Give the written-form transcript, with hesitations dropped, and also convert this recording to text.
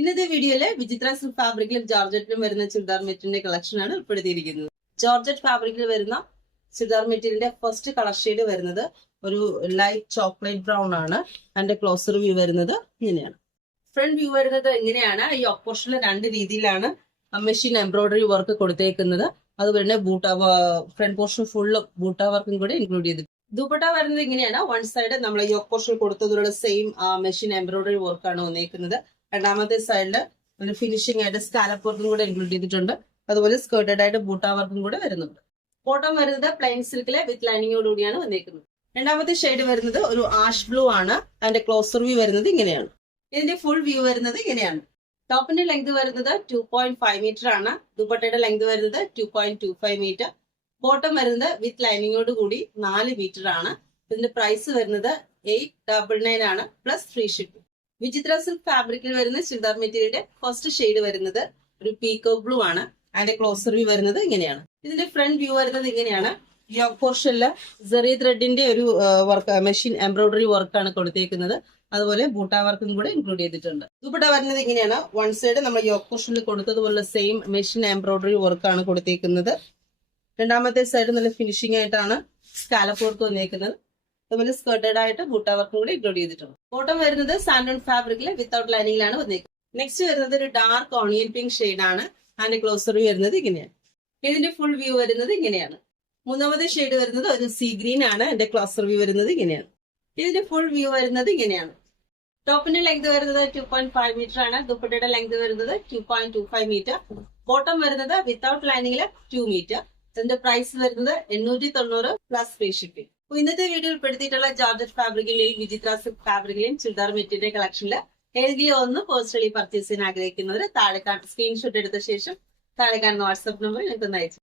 ഇന്നത്തെ വീഡിയോയില് വിചിത്ര സിൽക്ക് ഫാബ്രിക്കിലും ജോർജറ്റിലും വരുന്ന ചുരിദാർ മെറ്റീരിയലിന്റെ കളക്ഷൻ ആണ് ഉൾപ്പെടുത്തിയിരിക്കുന്നത്. ജോർജറ്റ് ഫാബ്രിക്കിൽ വരുന്ന ചുരിദാർ മെറ്റീരിയലിന്റെ ഫസ്റ്റ് കളർ ഷെയ്ഡ് വരുന്നത് ഒരു ലൈറ്റ് ചോക്ലേറ്റ് ബ്രൗൺ ആണ്. അതിന്റെ ക്ലോസർ വ്യൂ വരുന്നത് ഇങ്ങനെയാണ്. ഫ്രണ്ട് വ്യൂ വരുന്നത് എങ്ങനെയാണ്? ഈ ഓപ്പോഷനിൽ രണ്ട് രീതിയിലാണ് മെഷീൻ എംബ്രോയിഡറി വർക്ക് കൊടുത്തേക്കുന്നത്. അതുപോലെ ഫ്രണ്ട് പോർഷൻ ഫുള്ള് ബൂട്ട വർക്കും കൂടെ ഇൻക്ലൂഡ് ചെയ്തു. ദുപ്പട്ട വരുന്നത് ഇങ്ങനെയാണ്. വൺ സൈഡ് നമ്മൾ ഈ പോർഷൻ കൊടുത്തതിലുള്ള സെയിം മെഷീൻ എംബ്രോയിഡറി വർക്കാണ് വന്നേക്കുന്നത്. രണ്ടാമത്തെ സൈഡില് ഒരു ഫിനിഷിംഗ് ആയിട്ട് സ്കാലപ്പ് വർക്കും കൂടെ ഇൻക്ലൂഡ് ചെയ്തിട്ടുണ്ട്. അതുപോലെ സ്കേർട്ടഡ് ആയിട്ട് ബൂട്ട വർക്കും കൂടെ വരുന്നുണ്ട്. ബോട്ടം വരുന്നത് പ്ലെയിൻ സിൽക്കിലെ വിത്ത് ലൈനിങ്ങോട് കൂടിയാണ് വന്നേക്കുന്നത്. രണ്ടാമത്തെ ഷെയ്ഡ് വരുന്നത് ഒരു ആഷ് ബ്ലൂ ആണ്. അതിന്റെ ക്ലോസർ വ്യൂ വരുന്നത് ഇങ്ങനെയാണ്. ഇതിന്റെ ഫുൾ വ്യൂ വരുന്നത് ഇങ്ങനെയാണ്. ടോപ്പിന്റെ ലെങ്ത് വരുന്നത് 2.5 മീറ്റർ ആണ്. ദുപ്പട്ടയുടെ ലെങ്ത് വരുന്നത് 2.25 മീറ്റർ. ബോട്ടം വരുന്നത് വിത്ത് ലൈനിങ്ങോട് കൂടി 4 മീറ്റർ ആണ്. ഇതിന്റെ പ്രൈസ് വരുന്നത് 899 ആണ് പ്ലസ് ഫ്രീ ഷിപ്പിംഗ്. വിചിത്ര സിൽക്ക് ഫാബ്രിക്കിൽ വരുന്ന ചുരിദാർ മെറ്റീരിയലിന്റെ ഫസ്റ്റ് ഷെയ്ഡ് വരുന്നത് ഒരു പീക്കോ ബ്ലൂ ആണ്. അതിന്റെ ക്ലോസർ വ്യൂ വരുന്നത് ഇങ്ങനെയാണ്. ഇതിന്റെ ഫ്രണ്ട് വ്യൂ വരുന്നത് ഇങ്ങനെയാണ്. യോക്ക് പോർഷനില് സെറി ത്രെഡിന്റെ ഒരു വർക്ക് മെഷീൻ എംബ്രോയിഡറി വർക്കാണ് കൊടുത്തേക്കുന്നത്. അതുപോലെ ബൂട്ട വർക്കും കൂടെ ഇൻക്ലൂഡ് ചെയ്തിട്ടുണ്ട്. ദുപ്പട്ട വരുന്നത് ഇങ്ങനെയാണ്. വൺ സൈഡ് നമ്മൾ യോക്ക് പോർഷനിൽ കൊടുത്തതുപോലെ സെയിം മെഷീൻ എംബ്രോയിഡറി വർക്കാണ് കൊടുത്തേക്കുന്നത്. രണ്ടാമത്തെ സൈഡ് നല്ല ഫിനിഷിംഗ് ആയിട്ടാണ് സ്കാലപ്പ് വർക്ക് വന്നേക്കുന്നത്. അതുപോലെ സ്കേർട്ടഡ് ആയിട്ട് ബൂട്ട വർക്കും കൂടെ ഇൻക്ലൂഡ് ചെയ്തിട്ടുണ്ട്. ബോട്ടം വരുന്നത് സാൻഡൺ ഫാബ്രിക്കിൽ വിത്തൗട്ട് ലൈനിങ്ങിലാണ് വന്നേക്കുന്നത്. നെക്സ്റ്റ് വരുന്നത് ഒരു ഡാർക്ക് ഓണിയൻ പിങ്ക് ഷെയ്ഡ് ആണ്. അതിന്റെ ക്ലോസർ വ്യൂ വരുന്നത് ഇങ്ങനെയാണ്. ഇതിന്റെ ഫുൾ വ്യൂ വരുന്നത് ഇങ്ങനെയാണ്. മൂന്നാമത്തെ ഷെയ്ഡ് വരുന്നത് ഒരു സീ ഗ്രീൻ ആണ്. അതിന്റെ ക്ലോസർ വ്യൂ വരുന്നത് ഇങ്ങനെയാണ്. ഇതിന്റെ ഫുൾ വ്യൂ വരുന്നത് ഇങ്ങനെയാണ്. ടോപ്പിന്റെ ലെങ്ത് വരുന്നത് 2.5 മീറ്റർ ആണ്. ദുപ്പട്ടയുടെ ലെങ്ത് വരുന്നത് 2.25 മീറ്റർ. ബോട്ടം വരുന്നത് വിത്തൗട്ട് ലൈനിങ്ങിൽ 2 മീറ്റർ. ഇതിന്റെ പ്രൈസ് വരുന്നത് 890 പ്ലസ് ഫ്രീ ഷിപ്പിംഗ്. ഇന്നത്തെ വീഡിയോ ഉൾപ്പെടുത്തിയിട്ടുള്ള ജോർജറ്റ് ഫാബ്രിക്കിലെയും വിചിത്ര സിൽക്ക് ഫാബ്രിക്കിലെയും ചുരിദാർ മെറ്റീരിയൽ കളക്ഷനിൽ ഏതെങ്കിലും ഒന്ന് പേഴ്സണലി പർച്ചേസ് ചെയ്യാൻ ആഗ്രഹിക്കുന്നവർ താഴെ സ്ക്രീൻഷോട്ട് എടുത്ത ശേഷം താഴെ കാണുന്ന വാട്സ്ആപ്പ് നമ്പറിൽ നിങ്ങൾക്ക് അയച്ചു.